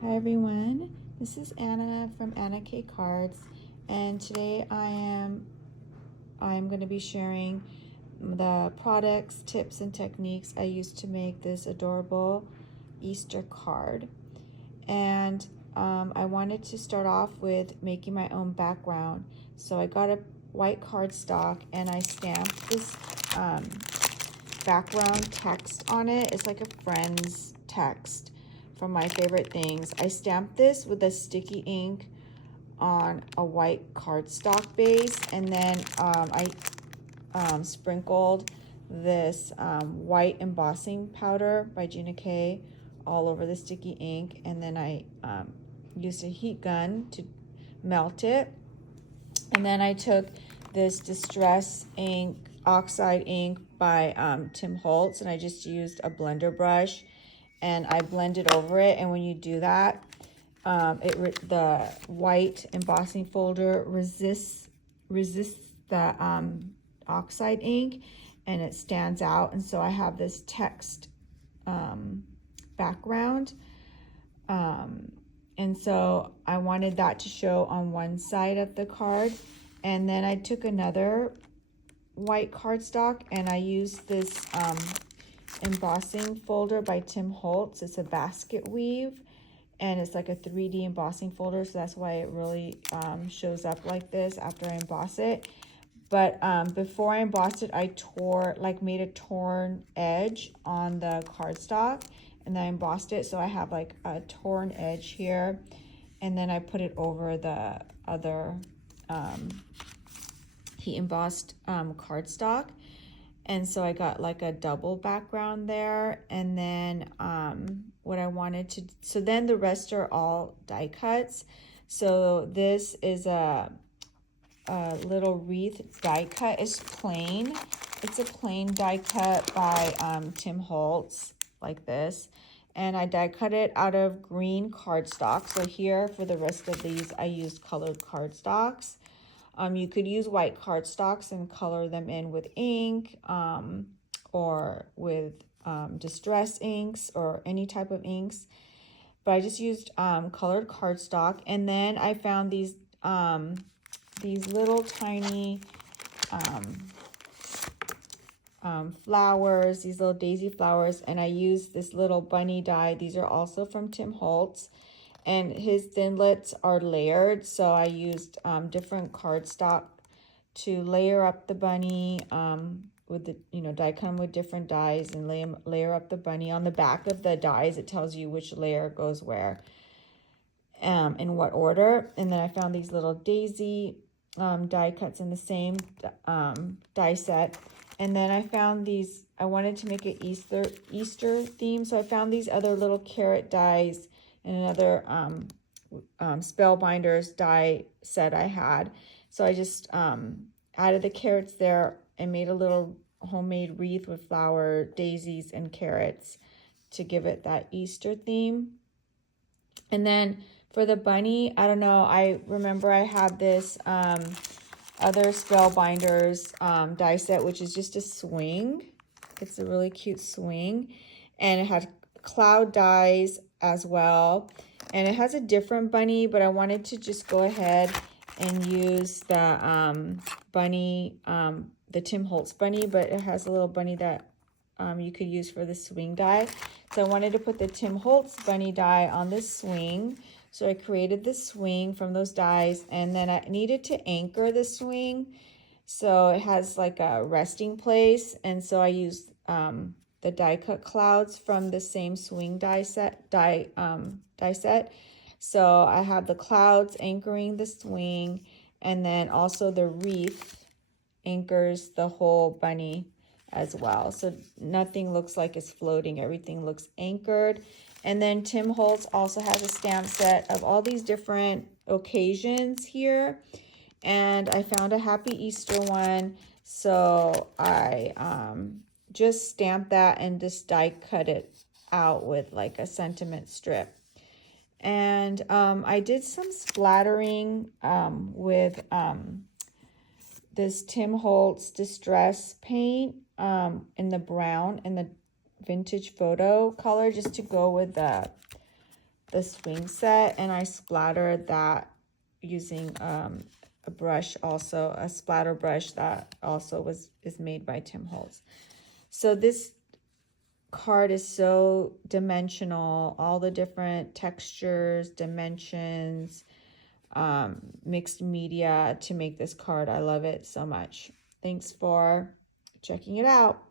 Hi everyone, this is Anna from Anna K Cards, and today I'm going to be sharing the products, tips, and techniques I used to make this adorable Easter card. And I wanted to start off with making my own background. So I got a white cardstock and I stamped this background text on it. It's like a friend's text from my favorite things. I stamped this with a sticky ink on a white cardstock base, and then I sprinkled this white embossing powder by Gina K all over the sticky ink, and then I used a heat gun to melt it. And then I took this Distress ink, oxide ink by Tim Holtz, and I just used a blender brush and I blended over it. And when you do that, the white embossing folder resists the oxide ink, and it stands out. And so I have this text background. And so I wanted that to show on one side of the card. And then I took another white cardstock and I used this embossing folder by Tim Holtz. It's a basket weave and it's like a 3D embossing folder, so that's why it really shows up like this after I emboss it. But before I embossed it, I made a torn edge on the cardstock, and then I embossed it, so I have like a torn edge here, and then I put it over the other heat embossed cardstock. And so I got like a double background there. And then what I wanted to, so then the rest are all die cuts. So this is a little wreath die cut. It's plain. It's a plain die cut by Tim Holtz, like this. And I die cut it out of green cardstock. So here for the rest of these, I used colored cardstocks. You could use white cardstocks and color them in with ink or with distress inks or any type of inks. But I just used colored cardstock. And then I found these little tiny flowers, these little daisy flowers. And I used this little bunny die. These are also from Tim Holtz. And his thinlits are layered, so I used different cardstock to layer up the bunny with the die cut them with different dies and layer up the bunny. On the back of the dies, it tells you which layer goes where, in what order. And then I found these little daisy die cuts in the same die set. And then I found these. I wanted to make an Easter theme, so I found these other little carrot dies and another Spellbinders die set I had. So I just added the carrots there and made a little homemade wreath with flower, daisies, and carrots to give it that Easter theme. And then for the bunny, I don't know, I remember I had this other Spellbinders die set, which is just a swing. It's a really cute swing. And it had cloud dies as well, and it has a different bunny, but I wanted to just go ahead and use the bunny, the Tim Holtz bunny, but it has a little bunny that you could use for the swing die. So I wanted to put the Tim Holtz bunny die on this swing, so I created the swing from those dies, and then I needed to anchor the swing so it has like a resting place, and so I used the die cut clouds from the same swing die set. So I have the clouds anchoring the swing, and then also the wreath anchors the whole bunny as well. So nothing looks like it's floating, everything looks anchored. And then Tim Holtz also has a stamp set of all these different occasions here. And I found a Happy Easter one, so I just stamped that and just die cut it out with like a sentiment strip. And I did some splattering with this Tim Holtz Distress paint in the brown and the vintage photo color, just to go with the the swing set, and I splattered that using a brush, also a splatter brush that also is made by Tim Holtz. So this card is so dimensional, all the different textures, dimensions, mixed media to make this card. I love it so much. Thanks for checking it out.